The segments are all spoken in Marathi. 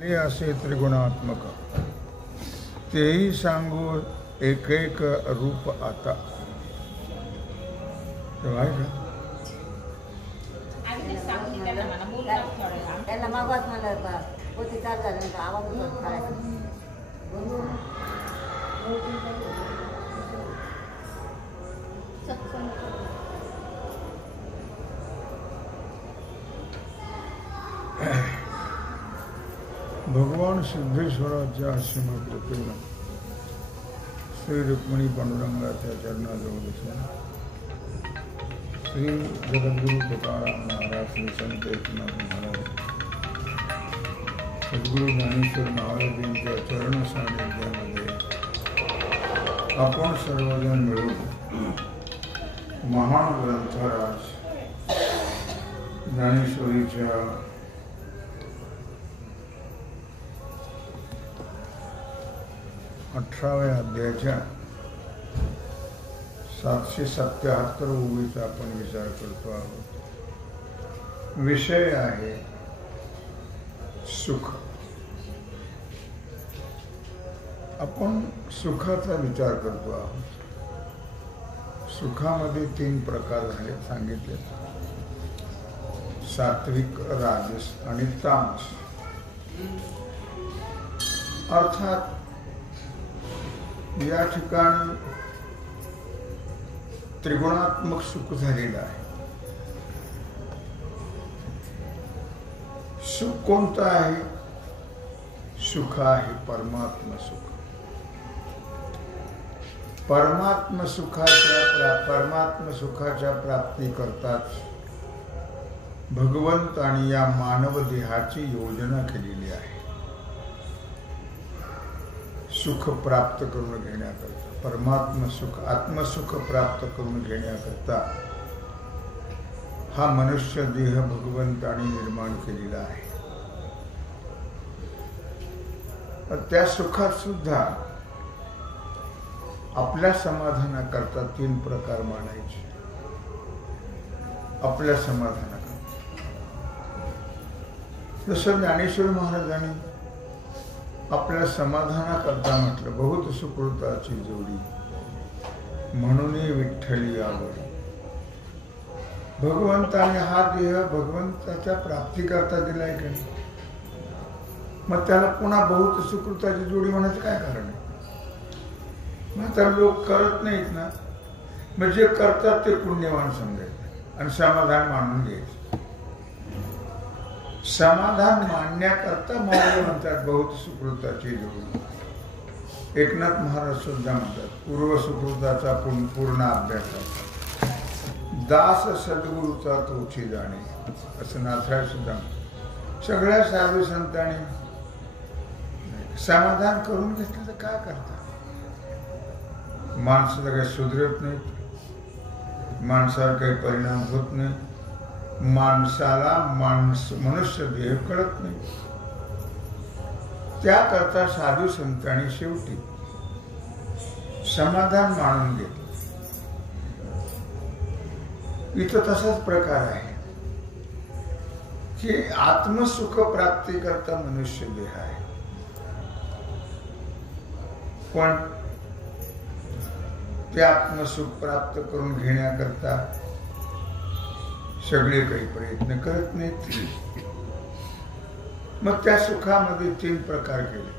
असे त्रिगुणात्मक तेही सांगू एक एक रूप आता तेव्हा आहे का त्यांना मागवाच मला पोती चाल झालं आवाज भगवान सिद्धेश्वराच्या आश्रमात कृपेला श्री रुक्मिणी पांडुरंगाच्या चरणाजवळ श्री जगद्गुरु तुकाराम महाराज, श्री संत एकनाथ महाराज, सद्गुरु ज्ञानेश्वर महाराजांच्या चरण सानिध्यामध्ये आपण सर्वजण मिळून महान ग्रंथराज ज्ञानेश्वरीच्या 18व्या अध्यायाच्या 777 ओळीचा आपण विचार करतो आहोत. विषय आहे सुख. आपण सुखाचा विचार करतो आहोत. सुखामध्ये 3 प्रकार झाले सांगितले: सात्विक, राजस आणि तामस. अर्थात या ठिकाणी त्रिगुणात्मक सुख झालेलं आहे. सुख कोणतं आहे? सुख आहे परमात्म सुख. परमात्म सुखाच्या प्राप्ती करताच भगवंत आणि या मानव देहाची योजना केलेली आहे. सुख प्राप्त करून घेण्याकरता, परमात्म सुख, आत्मसुख प्राप्त करून घेण्याकरता हा मनुष्य देह भगवंताने निर्माण केलेला आहे. त्या सुखात सुद्धा आपल्या समाधानाकरता 3 प्रकार मानायचे. आपल्या समाधानाकरता जसं ज्ञानेश्वर महाराजांनी आपल्या समाधानाकरता म्हटलं, बहुत सुकृताची जोडी म्हणून विठ्ठली आवडी. भगवंताने हा देह भगवंताच्या प्राप्तीकरता दिलाय का नाही? मग त्याला पुन्हा बहुत सुकृताची जोडी म्हणायचं काय कारण आहे? मग तर लोक करत नाहीत ना, मग जे करतात ते पुण्यवान समजायचं आणि समाधान मानून घ्यायचं. समाधान मानण्याकरता मानव म्हणतात बहुत सुकृताची जोडी. एकनाथ महाराज सुद्धा म्हणतात पूर्व सुकृताचा पूर्ण अभ्यासाचा दास सद्गुरूचा तोची जाणे, असं नाथराज सुद्धा म्हणतात. सगळ्या साधू संतांनी समाधान करून घेतलं तर काय करतात? माणसाला काही सुधरत नाहीत, माणसावर काही परिणाम होत नाही, माणसाला मनुष्य देह कळत नाही. त्याकरता साधू संतांनी शेवटी समाधान मानून घेतलं. इथं तसाच प्रकार आहे की आत्मसुख प्राप्ती करता मनुष्य देह आहे. पण ते आत्मसुख प्राप्त करून घेण्याकरता सगळे काही प्रयत्न करत नाहीत. मग त्या सुखामध्ये 3 प्रकार केले.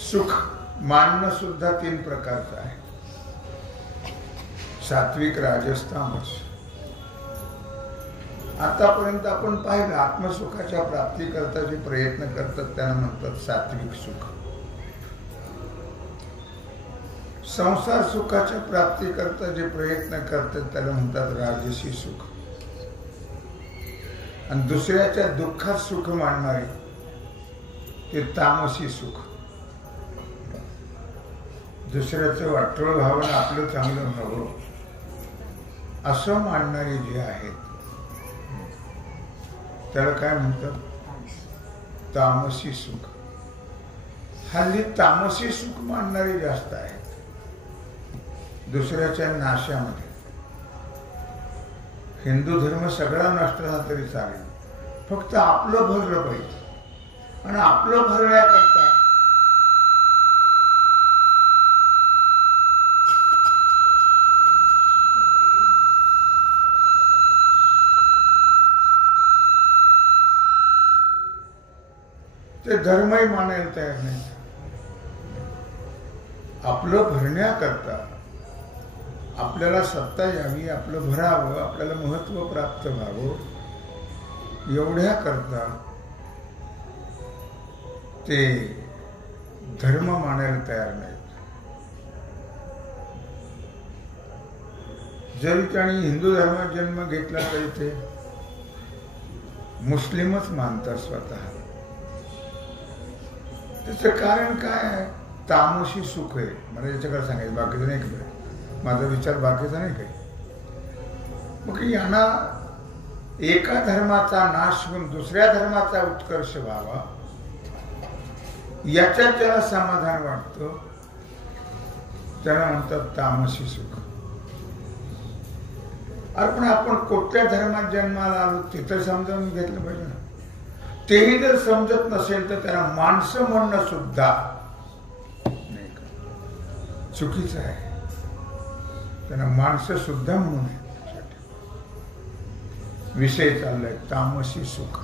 सुख मानणं सुद्धा 3 प्रकारचं आहे: सात्विक, राजस, तामस. आतापर्यंत आपण पाहिलं आत्मसुखाच्या प्राप्तीकरता जे प्रयत्न करतात त्यांना म्हणतात सात्विक सुख. संसार सुखाच्या प्राप्तीकरता जे प्रयत्न करतात त्याला म्हणतात राजसी सुख. आणि दुसऱ्याच्या दुःखात सुख मानणारे ते तामसी सुख. दुसऱ्याचं वाटोळ व्हावं, आपलं चांगलं व्हावं असं मानणारे जे आहेत त्याला काय म्हणतात? तामसी सुख. हल्ली तामसी सुख मानणारे जास्त आहेत. दुसऱ्याच्या नाशामध्ये हिंदू धर्म सगळा नष्ट झाला तरी चालेल, फक्त आपलं भरलं पाहिजे. आणि आपलं भरण्याकरता ते धर्मही मानायला तयार नाही. आपलं भरण्याकरता आपल्याला सत्ता यावी, आपलं भरावं, आपल्याला महत्व प्राप्त व्हावं, एवढ्या करता ते धर्म मानायला तयार नाहीत. जरी त्याने हिंदू धर्मात जन्म घेतला तरी ते मुस्लिमच मानतात स्वतः. त्याचं कारण काय आहे? तामसी सुख आहे. मला याच्याकडे सांगायचं, बाकीचं नाही काय. माझा विचार बाकीचा नाही काही. मग यांना एका धर्माचा नाश होऊन दुसऱ्या धर्माचा उत्कर्ष व्हावा, याच्यात ज्याला समाधान वाटतं त्याला म्हणतात तामसी सुख. अरे पण आपण कोणत्या धर्मात जन्माला आलो तिथं समजावून घेतलं पाहिजे ना. तेही जर समजत नसेल तर त्याला माणसं म्हणणं सुद्धा नाही का चुकीचं आहे. त्यांना माणसं सुद्धा म्हणून विषय चाललाय तामसी सुख.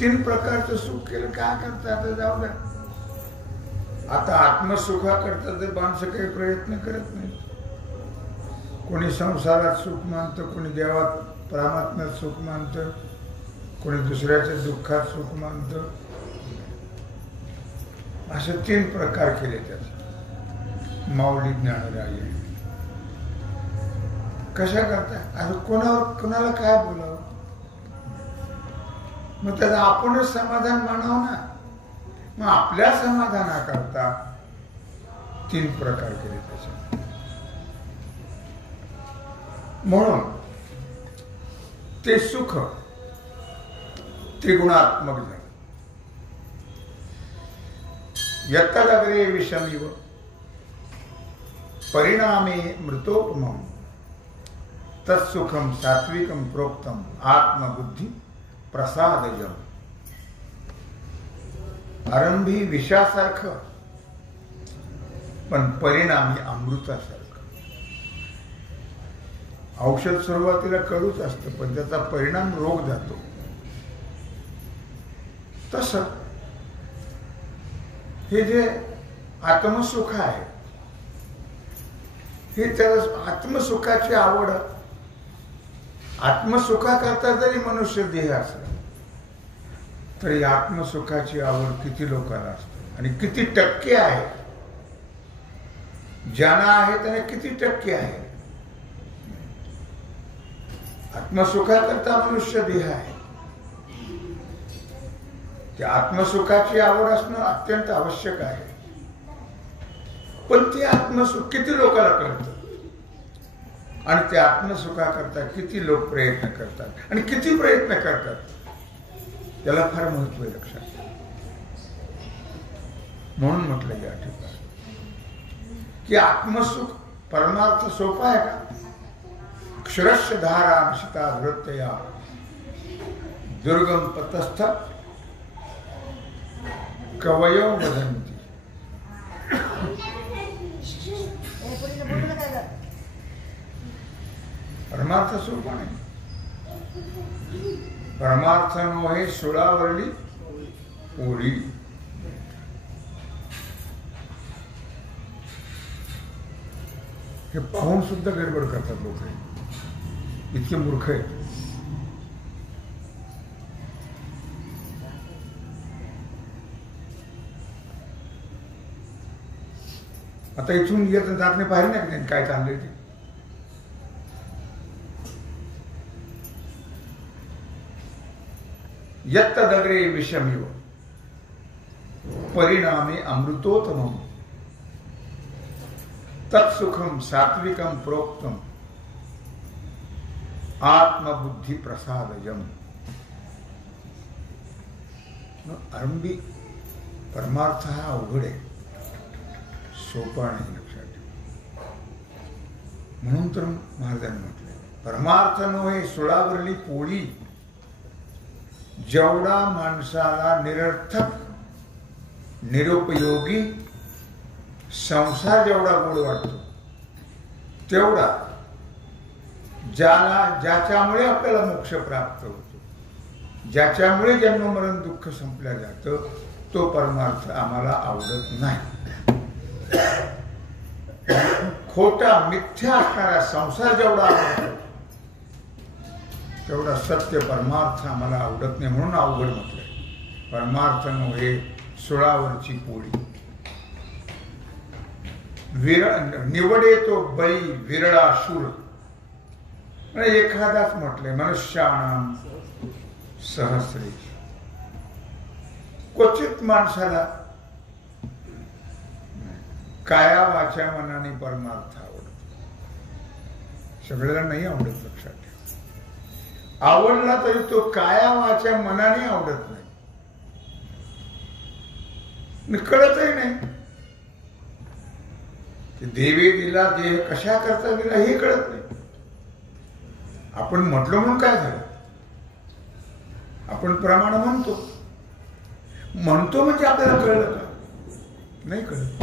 3 प्रकारचं सुख केलं. काय करतात जाऊ द्या. आता आत्मसुखा करता तर माणसं काही प्रयत्न करत नाही. कोणी संसारात सुख मानतं, कोणी देवात परमात्म्यात सुख मानतं, कोणी दुसऱ्याच्या दुःखात सुख मानतं. असे 3 प्रकार केले त्याचे माऊली ज्ञानराय. कशा करता? आता कोणाला काय बोलावं? मग त्याला आपणच समाधान मानावं ना. मग आपल्या समाधानाकरता 3 प्रकार केले त्याचे. म्हणून ते सुख त्रिगुणात्मक झालं. यत्तदग्रे विषमिव परिणामे मृतोपमम् तत्सुखम सात्विकम प्रोक्तम आत्मबुद्धी प्रसादजम. आरंभी विषासारखं पण परिणामी अमृतासारखं. औषध सुरुवातीला कडूच असतं पण त्याचा परिणाम रोग जातो. तसं हे जे आत्मसुख आहे हे त्याला आत्मसुखाची आवड. आत्मसुखाकरता जरी मनुष्य देह असला तरी आत्मसुखाची आवड किती लोकांना असते आणि किती टक्के आहे? ज्यांना आहे त्याने किती टक्के आहे? आत्मसुखाकरता मनुष्य देह आहे. त्या आत्मसुखाची आवड असणं अत्यंत आवश्यक आहे. पण ते आत्मसुख किती लोकांना कळतं आणि त्या आत्मसुखाकरता किती लोक प्रयत्न करतात आणि किती प्रयत्न करतात त्याला फार महत्व आहे लक्षात. म्हणून म्हटलं या ठिकाणी की आत्मसुख परमार्थ सोपा आहे का? क्षरस्य धारा निशिता धृतया दुर्गम पतस्थ कवयो वदन्ति. परमार्थ सोपा नाही. परमार्थ नोहे सुळावरली पोळी. हे पाहून सुद्धा गडबड करतात लोक. इतके मूर्ख आहेत. आता इथून येत जातने पाहिजे नाही काय चाललंय ते. यत्तदग्रे विषमिव परिणामे अमृतोत्तमम् तत्सुखम सात्विकम प्रोक्तम आत्मबुद्धी प्रसादजम. आरंभी परमार्थ हा अवघड आहे, सोपा नाही लक्षात ठेवा. म्हणून तर महाराजांनी म्हटले परमार्थ नव्हे सुळावरली पोळी. जेवढा माणसाला निरर्थक निरुपयोगी संसार जेवढा गोड वाटतो, तेवढा ज्याच्यामुळे आपल्याला मोक्ष प्राप्त होतो, ज्याच्यामुळे जन्ममरण दुःख संपल्या जातं, तो परमार्थ आम्हाला आवडत नाही. खोटा मिथ्या असणारा संसार जेवढा आवडतो, तेवढा सत्य परमार्थ आम्हाला आवडत नाही. म्हणून अवघड म्हटलंय. परमार्थ नव्हे सुळावरची पोळी. निवडे तो बळी विरळाशूर. एखादाच म्हटलंय मनुष्याणाम सहस्रे. क्वचित माणसाला काया वाचा मनाने परमार्थ आवडतो. सगळ्याला नाही आवडत, लक्षात ठेवा. आवडला तरी तो काया वाचा मनाने आवडत नाही, कळतही नाही. देवे दिला देह कशा करता दिला हे कळत नाही. आपण म्हटलो म्हणून काय झालं? आपण प्रमाण म्हणतो म्हणजे आपल्याला कळलं का? नाही कळत.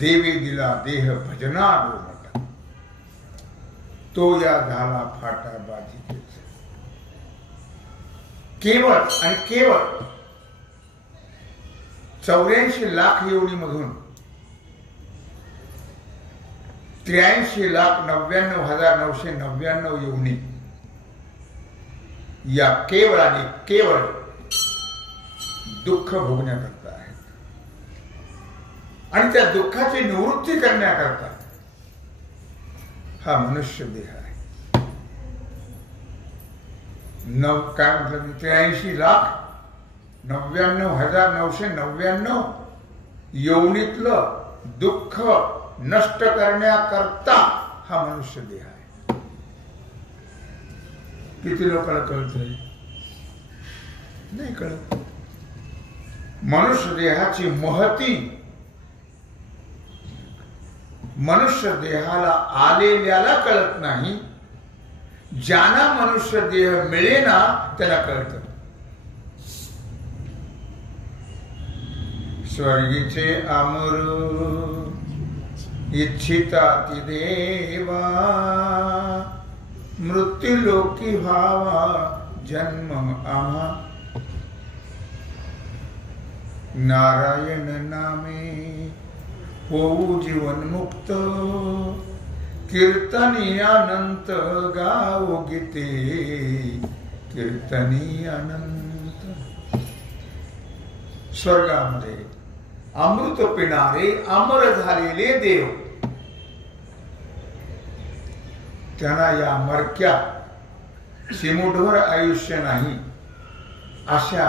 देवे दिला देह भजना गोमटा, तो या झाला फाटा बाजी. केवळ आणि केवळ 84 लाख योनीमधून 83,99,999 योनी या केवळ आणि केवळ दुःख भोगण्याकरता आहे, आणि त्या दुःखाची निवृत्ती करण्याकरता हा मनुष्य देह आहे. काय म्हटलं? 83,99,999 योनीतलं दुःख नष्ट करण्याकरता हा मनुष्य देह आहे. किती लोकांना कळतंय? नाही कळत. मनुष्य देहाची महती मनुष्य देहाला आलेल्याला कळत नाही. ज्यांना मनुष्य देह मिळेना त्याला कळत. स्वर्गीचे अमर इच्छिता ती देवा, मृत्युलोकी व्हावा जन्म आम्हा. नारायण नामे होऊ जीवन मुक्त, कीर्तनी अनंत गाओ गीते, कीर्तनी अनंत. स्वर्गामध्ये अमृत पिणारे अमर झालेले देव, त्यांना या मरक्या चिमुटभर आयुष्य नाही अशा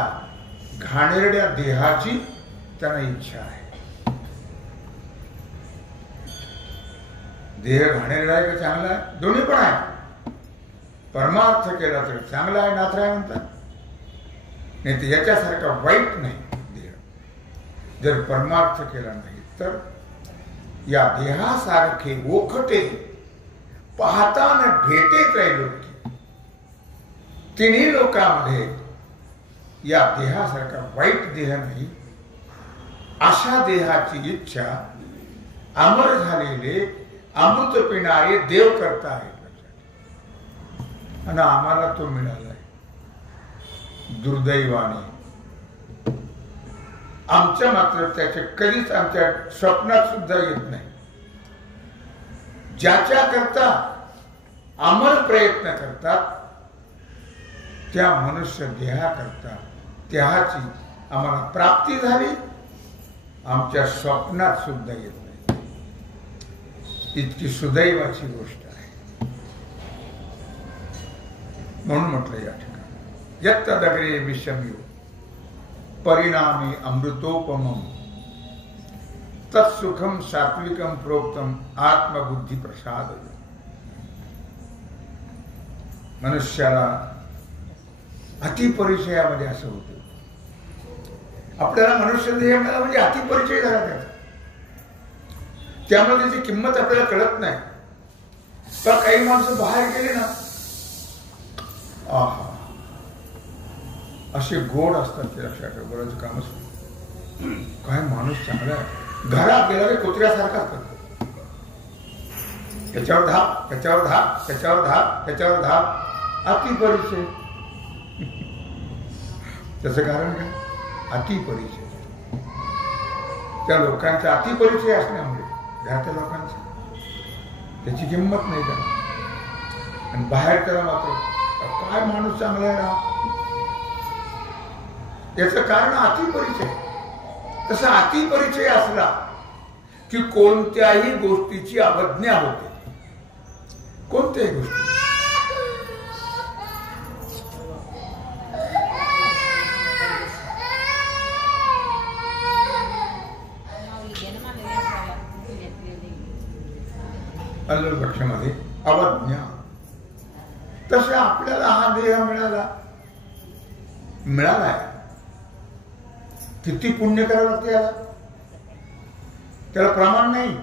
घाणेरड्या देहाची त्यांना इच्छा आहे. देह घाणेरडा आहे का चांगला आहे? दोन्ही पण आहे. परमार्थ केला तर चांगला आहे, नाथरा आहे म्हणतात. नाही तर याच्यासारखा वाईट नाही देह. जर परमार्थ केला नाही तर या देहासारखे ओखटे पाहताना भेटे त्रैलोक्य. तिन्ही लोकांमध्ये या देहासारखा वाईट देह नाही. अशा देहाची इच्छा अमर झालेले अमृत पिणारे देव करता आहेत. आणि आम्हाला तो मिळालाय दुर्दैवाने. आमच्या मात्र त्याचे कधीच आमच्या स्वप्नात सुद्धा येत नाही. ज्याच्या करता अमर प्रयत्न करतात त्या मनुष्य देहाकरता त्याची आम्हाला प्राप्ती झाली, आमच्या स्वप्नात सुद्धा येत नाही. इतकी सुदैवाची गोष्ट आहे. म्हणून म्हटलं या ठिकाणी यत्तदग्रे विषम्यो परिणामी अमृतोपमम तत्सुखम सात्विकम प्रोक्तम आत्मबुद्धी प्रसाद. मनुष्याला अतिपरिचयामध्ये असं होतं. आपल्याला मनुष्य देह मिळाला म्हणजे अतिपरिचय झाला त्याचा. त्यामुळे त्याची किंमत आपल्याला कळत नाही. तर काही माणसं बाहेर गेले ना, आहा असे गोड असतात ते लक्षात ठेव. बोलायचं कामच नाही. काय माणूस चांगला आहे, घरात गेला रे कुत्र्यासारखाच करतो. त्याच्यावर धाप, त्याच्यावर धाप, त्याच्यावर धाप, त्याच्यावर धाप. अति परिचय. त्याचं कारण काय? अति परिचय. त्या लोकांचा अति परिचय असल्यामुळे घरातल्या लोकांचा त्याची किंमत नाही त्याला. आणि बाहेर त्याला मात्र काय माणूस चांगला आहे राव, याचं कारण अति परिचय. तसा अति परिचय असला की कोणत्याही गोष्टीची अवज्ञा होते. कोणत्याही गोष्टी. लक्षामध्ये अवज्ञा. तसे आपल्याला हा देह मिळालाय. किती पुण्य करावं लागते याला, त्याला प्रमाण नाही.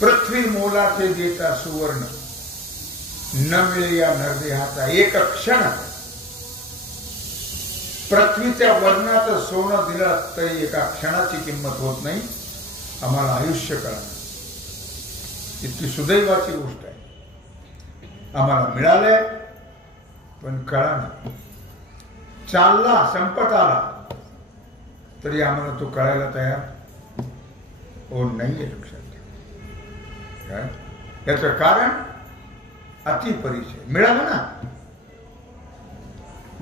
पृथ्वी मोलाचे देता सुवर्ण, न मिळे या नरदेहाचा एक क्षण. पृथ्वीच्या वर्णाचं सोनं दिलं तरी एका क्षणाची किंमत होत नाही. आम्हाला आयुष्य कळलं. इतकी सुदैवाची गोष्ट आहे. आम्हाला मिळालंय पण कळा नाही. चालला, संपत आला तरी आम्हाला तो कळायला तयार हो नाहीये. लक्षात घ्या. याचं कारण अतिपरिचय. मिळालं ना,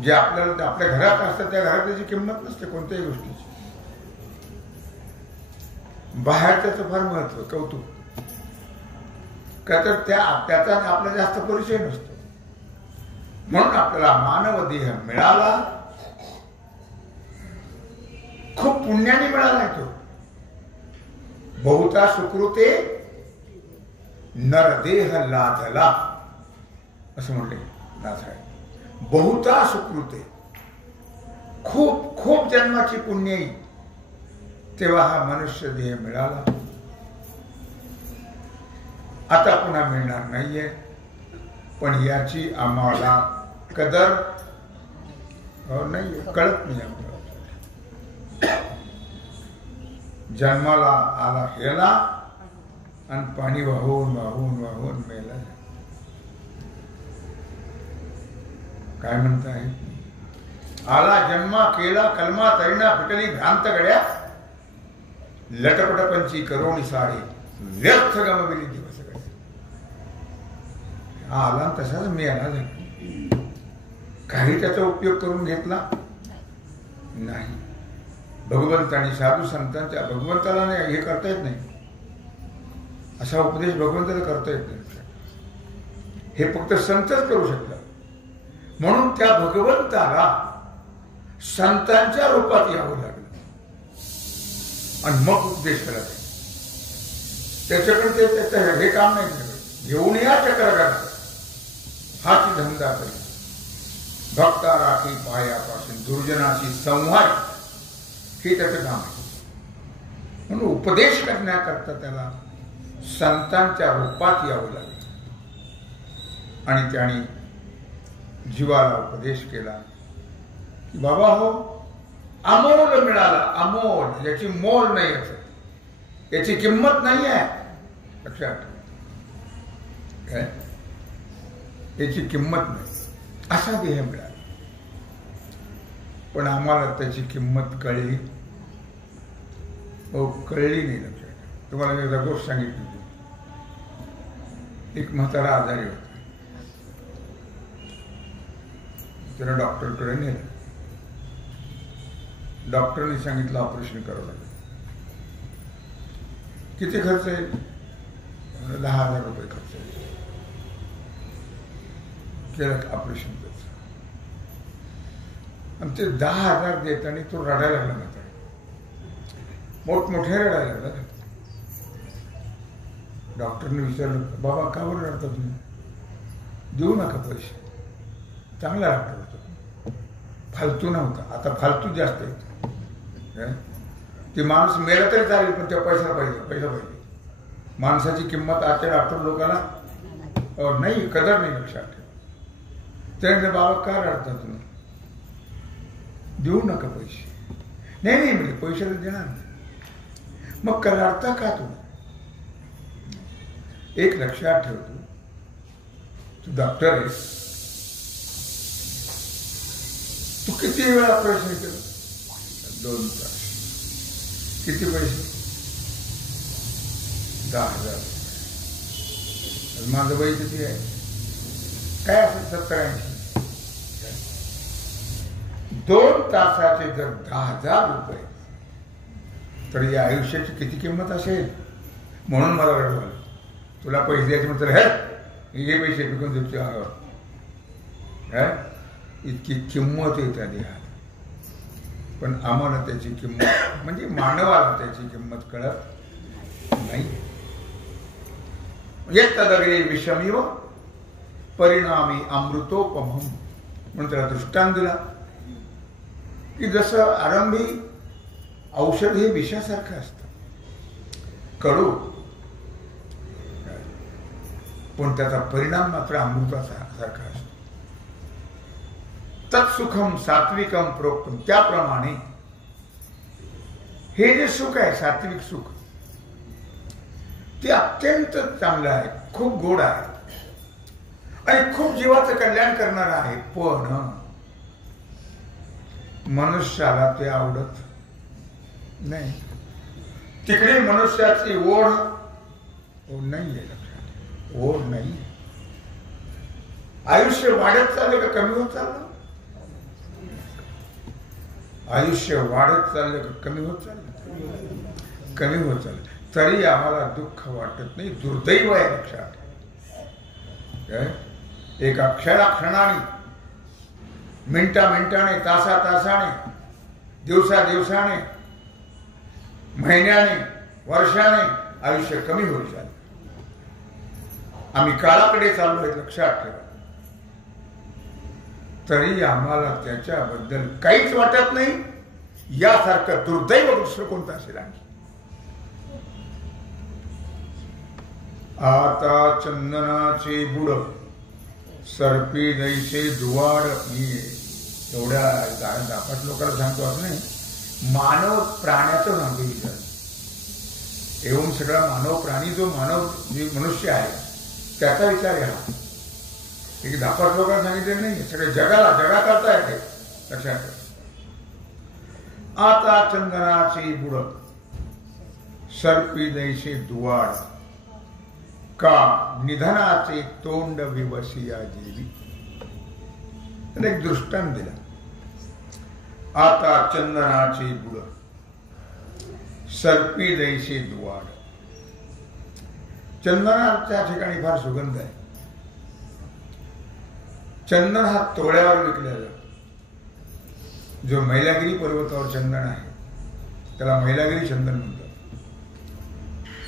जे आपल्याला आपल्या घरात असतं त्या घरात त्याची किंमत नसते कोणत्याही गोष्टीची. बाहेर त्याचं फार महत्व, कौतुक. का तर त्याचा आपला जास्त परिचय नसतो. म्हणून आपल्याला मानव देह मिळाला, खूप पुण्याने मिळाला तो. बहुता सुकृते नरदेह लाधला असं म्हणले नाथाय. बहुता सुकृते, खूप खूप जन्माची पुण्यई, तेव्हा हा मनुष्य देह मिळाला. आता पुन्हा मिळणार नाहीये. पण याची आम्हाला कदर नाहीये, कळत नाही आपल्याला. जन्माला आला गेला आणि पाणी वाहून वाहून वाहून मेला. काय म्हणताय? आला जन्मा केला कलमा तैना पिटली भ्रांत गड्या, लटपट पंची करोणी साडे व्यर्थ गमविली दिवस. आला तसाच मी आला नाही. काही त्याचा उपयोग करून घेतला नाही. भगवंतानी साधू संतांच्या, भगवंताला नाही हे करता येत नाही. असा उपदेश भगवंताला करता येत नाही. हे फक्त संतच करू शकतात. म्हणून त्या भगवंताला संतांच्या रूपात यावं लागलं आणि मग उपदेश करायचा. त्याच्याकडे त्याचं हे काम नाही. घेऊन या चक्रगत हाची धंदा करी, भक्ता राखी पायापासून दुर्जनाची संहार, हे त्याचं काम आहे. म्हणून उपदेश करण्याकरता त्याला संतांच्या रूपात यावं लागेल. आणि त्याने जीवाला उपदेश केला की बाबा हो, अमोल मिळाला, अमोल. याची मोल नाही, याची किंमत नाही आहे. लक्षात काय? याची किंमत नाही. असा देह मिळाला. पण आम्हाला त्याची किंमत कळली हो, कळली नाही. लक्षात. तुम्हाला मी एकदा गोष्ट सांगितली होती. एक म्हातारा आजारी होता. त्याला डॉक्टरकडे नेलं. डॉक्टरने सांगितलं ऑपरेशन करावं लागेल. किती खर्च येईल? 10,000 रुपये खर्च येईल. केलं ऑपरेशन त्याचं. आणि ते 10,000 देताना तो रडायला लागला. मात्र मोठमोठे रडायला लागला. डॉक्टरने विचारलं, बाबा का बरं रडता तुम्ही? देऊ नका पैसे. चांगला डॉक्टर होता, फालतू नव्हता. आता फालतू जास्त येतो. ती माणूस मेला तरी चालेल, पण त्या पैसा पाहिजे. माणसाची किंमत आजच्या डॉक्टर लोकांना नाही, कदर नाही. लक्षात ठेवा. त्याने बाबा का रडता तुम्ही? देऊ नका पैसे. नाही नाही म्हणजे पैसे तर देणार नाही. मग करारता का तू? एक लक्षात ठेवतो, तू डॉक्टर आहेस, तू किती वेळा ऑपरेशन केलं? 2 तास. किती पैसे? 10,000. माझं वय किती आहे? काय असेल 70-80. 2 तासाचे जर 10,000 रुपये, तर या आयुष्याची किती किंमत असेल? म्हणून मला रडवलं, तुला पैसे द्यायचे म्हटलं हे पैसे पिकून तुमच्या अंगावर. इतकी किंमत आहे त्या देहात. पण आम्हाला त्याची किंमत, म्हणजे मानवाला त्याची किंमत कळत नाही. येत्तदग्रे विषमिव परिणामी अमृतोपमम म्हणून त्याला दृष्टांत दिला की जसं आरंभी औषध हे विषासारखं असतं, कडू, पण त्याचा परिणाम मात्र अमृताचा सारखा असतो. तत्सुखम सात्विकम प्रोक्तम. त्याप्रमाणे हे जे सुख आहे, सात्विक सुख, ते अत्यंत चांगलं आहे, खूप गोड आहे आणि खूप जीवाचं कल्याण करणार आहे. पण मनुष्याला ते आवडत नाही. तिकडे मनुष्याची ओढ नाही आहे. लक्षात, ओढ नाही. आयुष्य वाढत चाललं का कमी होत चाललं? आयुष्य वाढत चाललं का कमी होत चाललं? कमी होत चाललं. तरी आम्हाला दुःख वाटत नाही. दुर्दैव आहे. लक्षात, एका क्षणाक्षणाने, मिनिटाने, तासाने, दिवसाने, महिन्याने, वर्षाने आयुष्य कमी होत चाललं. आम्ही काळाकडे चाललोय, लक्षात ठेवा. तरी आम्हाला त्याच्याबद्दल काहीच वाटत नाही. यासारखं दुर्दैव दुसरं कोणतं असेल? आता चंदनाचे बुड सरपी जैसे दुवाड. मी एवढ्या 10-5 लोकांना सांगतो असं नाही, मानव प्राण्याचं सांगतो विचार. येऊन सगळा मानव प्राणी, जो मानव जे मनुष्य आहे त्याचा विचार आहे हा. 10-5 लोकांना सांगितलं नाही, सगळे जगात करता येते. लक्षात ठेवा. आता चंदनाचे बुड सरपी जैसे दुवाड, का निधनाचे तोंड विवसिया जेवी. एक दृष्टांत दिला. आता चंदनाचे बुड सरपी जैसे दुवाड. चंदनाच्या ठिकाणी फार सुगंध आहे. चंदन हा तोळ्यावर विकला जातो. जो मैलागिरी पर्वतावर चंदन आहे त्याला मैलागिरी चंदन म्हणतात.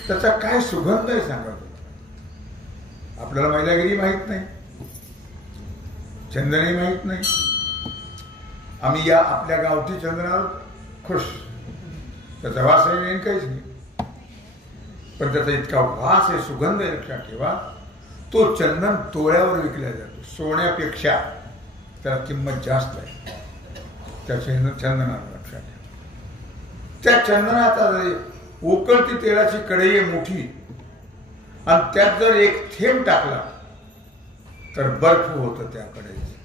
त्याचा काय सुगंध आहे सांगा. आपल्याला मैलागिरी माहित नाही, चंदनही माहित नाही. आम्ही या आपल्या गावठी चंदनावर खुश. त्याचा वासही नाही, काहीच नाही. पण त्याचा इतका वास आहे, सुगंध आहे. लक्षात ठेवा, तो चंदन तोळ्यावर विकला जातो. सोन्यापेक्षा त्याला किंमत जास्त आहे त्या चंदनाला. लक्षात ठेवा. त्या चंदनाचा उकळती तेलाची कढई आहे मोठी, आणि त्यात जर एक थेंब टाकला तर बर्फ होतं त्या कढईचं.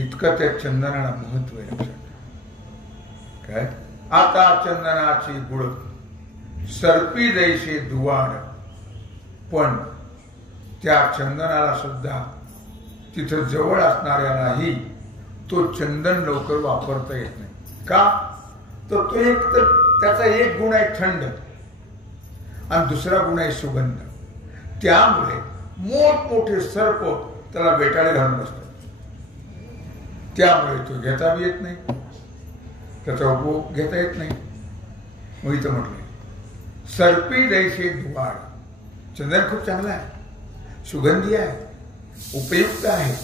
इतकं त्या चंदनाला महत्व आहे. लक्षात काय. आता चंदनाची बुड सरपी जैसे दुवाड. पण त्या चंदनाला सुद्धा तिथं जवळ असणाऱ्यालाही तो चंदन लवकर वापरता येत नाही. का? तर तो एक तर त्याचा एक गुण आहे थंड, आणि दुसरा गुण आहे सुगंध. त्यामुळे मोठमोठे सर्प त्याला वेटाळे घालून बसतात. त्यामुळे तो घेता बी येत नाही, त्याचा उपयोग घेता येत नाही. मग इथं म्हटलंय सर्पी जैसे दुवाड. चंदन खूप चांगला आहे, सुगंधी आहे, उपयुक्त आहे,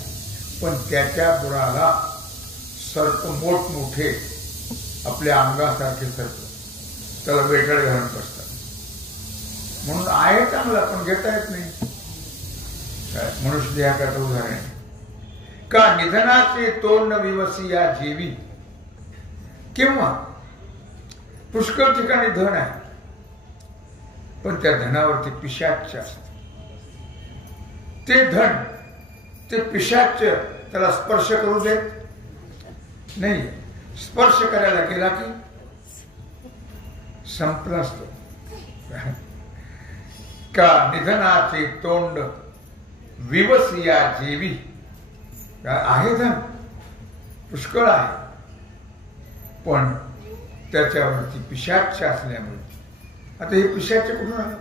पण त्याच्या बुडाला सर्प मोठमोठे आपल्या अंगासारखे सर्प त्याला वेटाळे घालून बसतात. म्हणून आहे चांगला, पण घेता येत नाही. मनुष्य देहाकरता उदाहरण आहे. का निधनाचे तोंड विवसिया जेवी. किंवा पुष्कळ ठिकाणी धन आहे पण त्या धनावरती पिशाच असते. ते धन ते पिशाच त्याला स्पर्श करू देत नाही. स्पर्श करायला गेला की संपला असतो. का निधनाचे तोंड विवसिया जेवी. आहे धन पुष्कळ आहे पण त्याच्यावरती पिशाच असल्यामुळे. आता हे पिशाच कुठून आलं?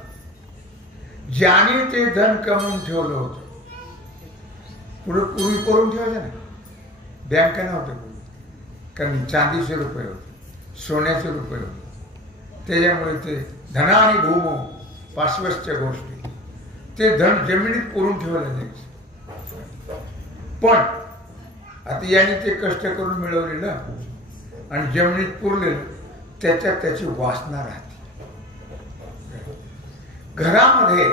ज्याने ते धन कमवून ठेवलं होतं पूर्वी करून ठेवायचं ना. बँका नव्हत्या पूर्वी कारण चांदीचे रुपये होते सोन्याचे रुपये होते. त्याच्यामुळे ते धना आणि भूमो पार्श्वस्थ गोष्टी ते धन जमिनीत पुरून ठेवलं जायचं. पण आता याने ते कष्ट करून मिळवलेलं आणि जमिनीत पुरलेलं त्याच्यात त्याची वासना राहते. घरामध्ये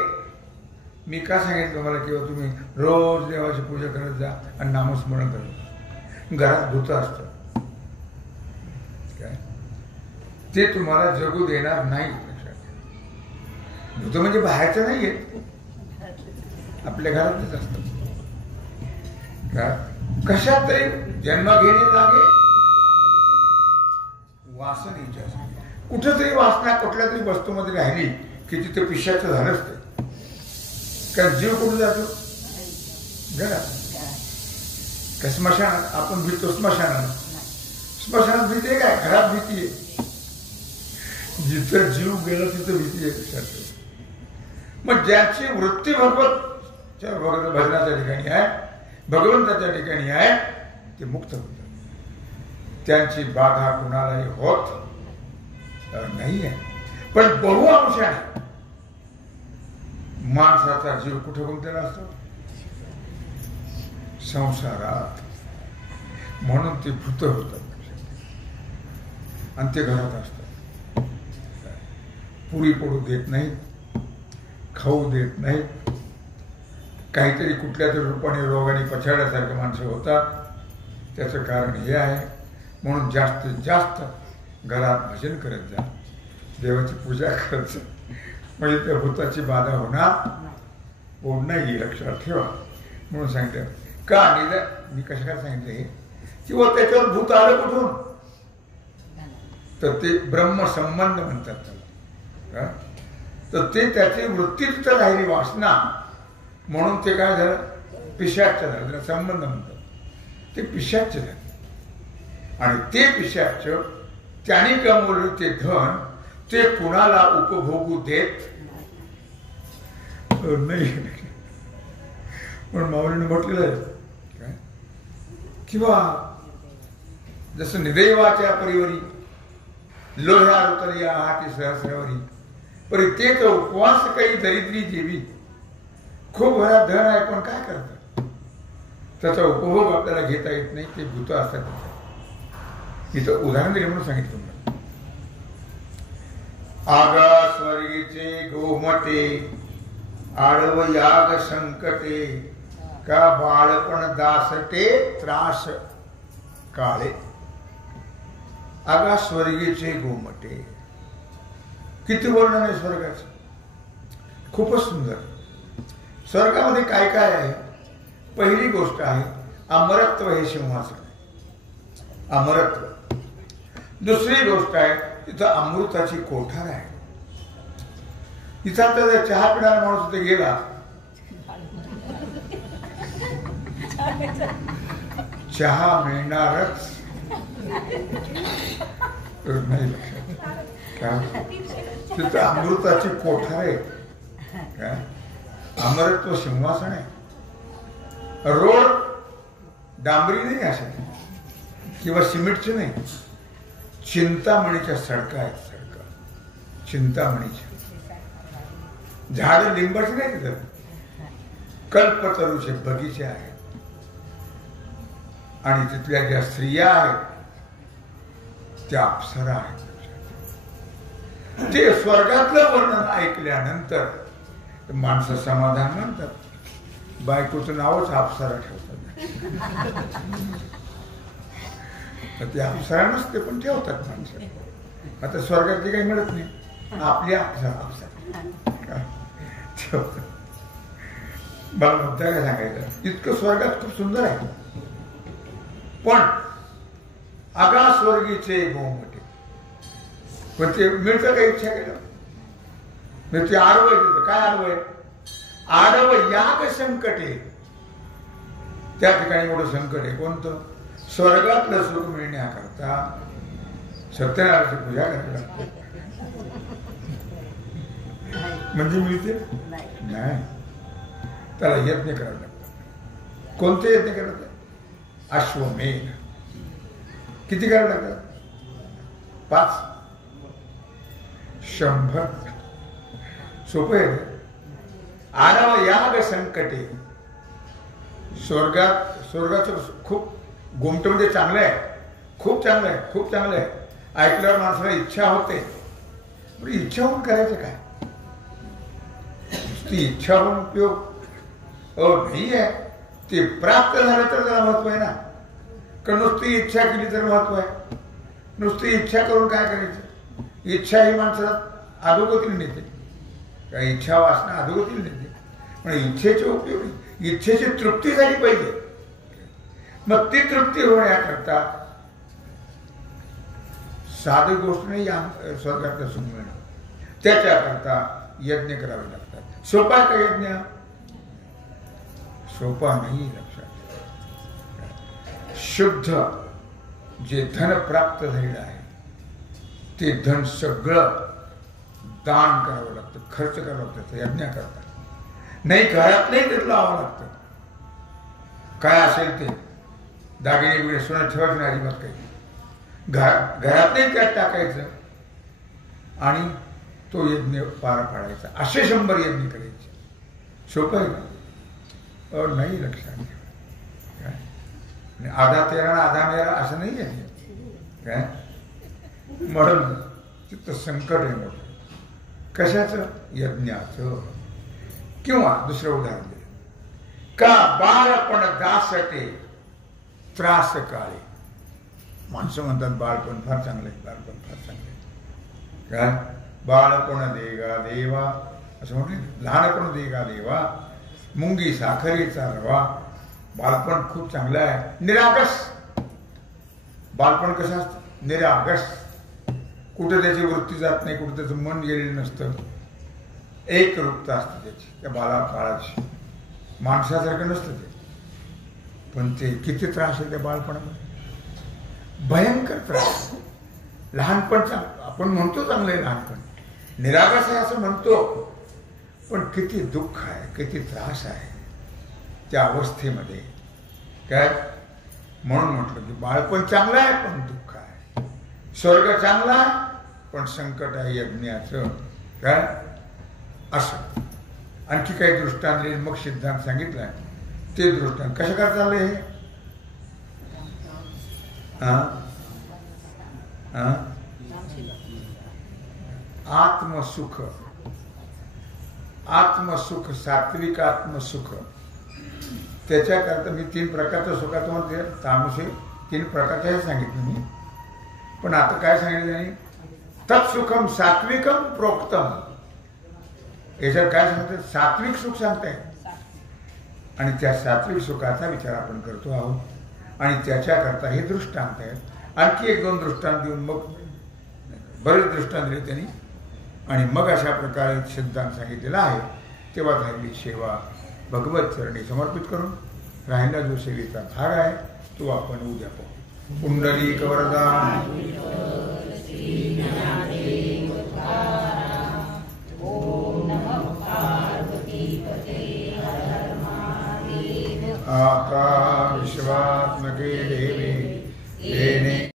मी का सांगितलं मला किंवा तुम्ही रोज देवाची पूजा करत जा आणि नामस्मरण करत. घरात भूत असतं काय ते तुम्हाला जगू देणार नाही. भूत म्हणजे बाहेरचं नाही येत आपल्या घरातच असतं. कशात तरी जन्म घेणे लागे वासनेच्या. कुठेतरी वासना कुठल्या तरी वस्तूमध्ये राहिली की तिथे पिशाचं झालंच ते. कारण जीव कुठे जातो? घरात. का स्मशानात? आपण भीतो स्मशानात. स्मशानात भीती आहे काय? घरात भीती आहे. जिथं जीव गेला तिथं भीती आहे. मग ज्याची वृत्ती भजनाच्या ठिकाणी आहे भगवंताच्या ठिकाणी आहे ते मुक्त होतात. त्यांची बाधा कुणालाही होत नाही आहे. पण बहुअंशाने माणसाचा जीव कुठे गुंतलेला असतो? संसारात. म्हणून ते भूत होतात आणि ते घरात असतात. पुरी पडू देत नाहीत खाऊ देत नाहीत. काहीतरी कुठल्या तरी रूपाने रोगाने पछाडल्यासारखं माणसं होतात. त्याचं कारण हे आहे. म्हणून जास्तीत जास्त घरात भजन करत जा देवाची पूजा करत जा म्हणजे त्या भूताची बाधा होणार नाही. लक्षात ठेवा. म्हणून सांगितलं का निधन. मी कशाला सांगितलं हे किंवा त्याच्यावर भूत आलं कुठून तर ते ब्रह्मसंबंध म्हणतात त्याला. तर ते त्याची वृत्तीच राहिली वासना म्हणून ते काय झालं पिशाच झालं. त्याला संबंध म्हणतात. ते पिशाच झालं आणि ते पिशाच त्याने कमवलं ते धन ते कुणाला उपभोगू देत नाही. पण माऊलीने म्हटलेलं आहे काय किंवा जसं निदैवाच्या परिवरी लोह्या उतरिया हाती सहस्रावरी परी तेच उपवास काही दरिद्री जेवी. खूप घरात धन आहे पण काय करतात त्याचा उपभोग आपल्याला घेता येत नाही. ते भूत असतात. इथं उदाहरण दिले म्हणून सांगितलं. आगा स्वर्गीचे गोमटे आडव याग संकटे का बाळपण दासटे त्रास काळे. आगा स्वर्गीचे गोमटे. किती वर्णन आहे स्वर्गाचं. खूपच सुंदर. स्वर्गामध्ये काय काय आहे. पहिली गोष्ट आहे अमरत्व हे सिंहासन. अमरत्व. दुसरी गोष्ट आहे तिथं अमृताची कोठार आहे. तिथं तर चहा पिणारा माणूस तिथे गेला चहा मिळणारच नाही. लक्षात तिथं अमृताची कोठार आहे. काय अमरत्व सिंहासन आहे. रोड डांबरी नाही असे किंवा सिमेंटचे नाही. चिंतामणीच्या सडका आहेत. सडका चिंतामणीच्या. झाड लिंबाचे नाही तिथं. कल्पतरूचे बगीचे आहेत आणि तिथल्या ज्या स्त्रिया आहेत त्या अप्सरा आहेत. ते स्वर्गातलं वर्णन ऐकल्यानंतर माणसं समाधान म्हणतात. बायकोचं नावच अप्सरा ठेवतात. तर ते अप्सरा नसते पण ठेवतात माणसं. आता स्वर्गात काही मिळत नाही, आपली अप्सरा ठेवतात. मला मुद्दा काय सांगायचं, इतकं स्वर्गात खूप सुंदर आहे, पण आगा स्वर्गीचे गोमटे, पण ते मिळतं काही इच्छा केलं म्हणजे ते आडवं आहे. काय आडवं आहे? आडवं याग संकट आहे. त्या ठिकाणी मोठं संकट आहे. कोणतं? स्वर्गातलं सुख मिळण्याकरता सत्यनारायणाची पूजा करावी लागते. म्हणजे मिळते नाही, त्याला यज्ञ करावे लागतात. कोणते यज्ञ करावे? अश्वमेध. किती करावे लागतात? 5. 100. सोपं आहे. आडव याग संकटे. स्वर्गाचं खूप गोमट म्हणजे चांगलं आहे, खूप चांगलं आहे, खूप चांगलं आहे. ऐकल्यावर माणसाला इच्छा होते, पण इच्छा होऊन करायचं काय? ती इच्छा होऊन उपयोग नाही आहे. ते प्राप्त झालं तर त्याला महत्व आहे ना, का नुसती इच्छा केली तर महत्व आहे? नुसती इच्छा करून काय करायचं? इच्छा ही माणसाला अधोगतीला नेते, काय इच्छा वासना अधोगतीला नेते. पण इच्छेचे उपयोग नाही, इच्छेची तृप्ती झाली पाहिजे. मग ती तृप्ती होण्याकरता साधी गोष्ट नाही स्वर्गातलं सुख मिळणं, त्याच्याकरता यज्ञ करावे लागतात. सोपा का यज्ञ? सोपा नाही. लक्षात, शुद्ध जे धन प्राप्त झालेलं आहे ते धन सगळं दान करावं लागतं, खर्च करावं लागतं यज्ञ करता. नाही घरात नाही त्यात लावावं लागतं. काय असेल ते दागिने बिगिने सोनं ठेवायचं नाही अजिबात. काही घरात नाही त्यात टाकायचं आणि तो यज्ञ पार पाडायचा. असे 100 यज्ञ करायचे. सोपं आहे का? नाही. लक्षात घ्या. काय आधा तेरा आधा मेरा असं नाही आहे काय. म्हणून तिथं संकट आहे मोठं. कशाचं? यज्ञाचं. किंवा दुसरं उदाहरण दे, का बाळपण दासटे त्रास काळे. माणसं म्हणतात बाळपण फार चांगलं आहे, बाळपण फार चांगलं आहे. काय? बाळपण देगा देवा असं म्हटलं. लहानपण देगा देवा मुंगी साखरेचा रवा. बाळपण खूप चांगलं आहे. निरागस बाळपण कसं असतं? निरागस. कुठं त्याची वृत्ती जात नाही, कुठं त्याचं मन गेलेलं नसतं. एक रूपता असते त्याची, त्या बाळाची. माणसासारखं नसतं ते. पण ते किती त्रास आहे त्या बाळपणामध्ये, भयंकर त्रास. लहानपण आपण म्हणतो चांगलं आहे लहानपण, निरागस आहे असं म्हणतो, पण किती दुःख आहे, किती त्रास आहे त्या अवस्थेमध्ये. काय? म्हणून म्हटलं की बाळपण चांगलं आहे पण दुःख आहे. स्वर्ग चांगला आहे पण संकट आहे यज्ञाचं. काय? असं आणखी काही दृष्टांत मग सिद्धांत सांगितलाय. ते दृष्टांत कशा करता चालले हे? आत्मसुख. आत्मसुख, सात्विक आत्मसुख. त्याच्याकरता मी 3 प्रकारचं सुखाचं म्हणते. तामसे 3 प्रकारचे सांगितलं मी. पण आता काय सांगितलं त्यांनी? तत्सुखम सात्विकम प्रोक्तम. याच्यात काय सांगतात? सात्विक सुख सांगताय. आणि त्या सात्विक सुखाचा विचार आपण करतो आहोत आणि त्याच्याकरता हे दृष्टांत आहेत. आणखी 1-2 दृष्टांत देऊन मग बरेच दृष्टांत दिले त्यांनी आणि मग अशा प्रकारे सिद्धांत सांगितलेला आहे. तेव्हा झालेली सेवा भगवत चरणी समर्पित करून राहिला जो सेवेचा भाग आहे तो आपण उद्या पाहू. पुंडलिक वरदान. आता विश्वात्मके देवे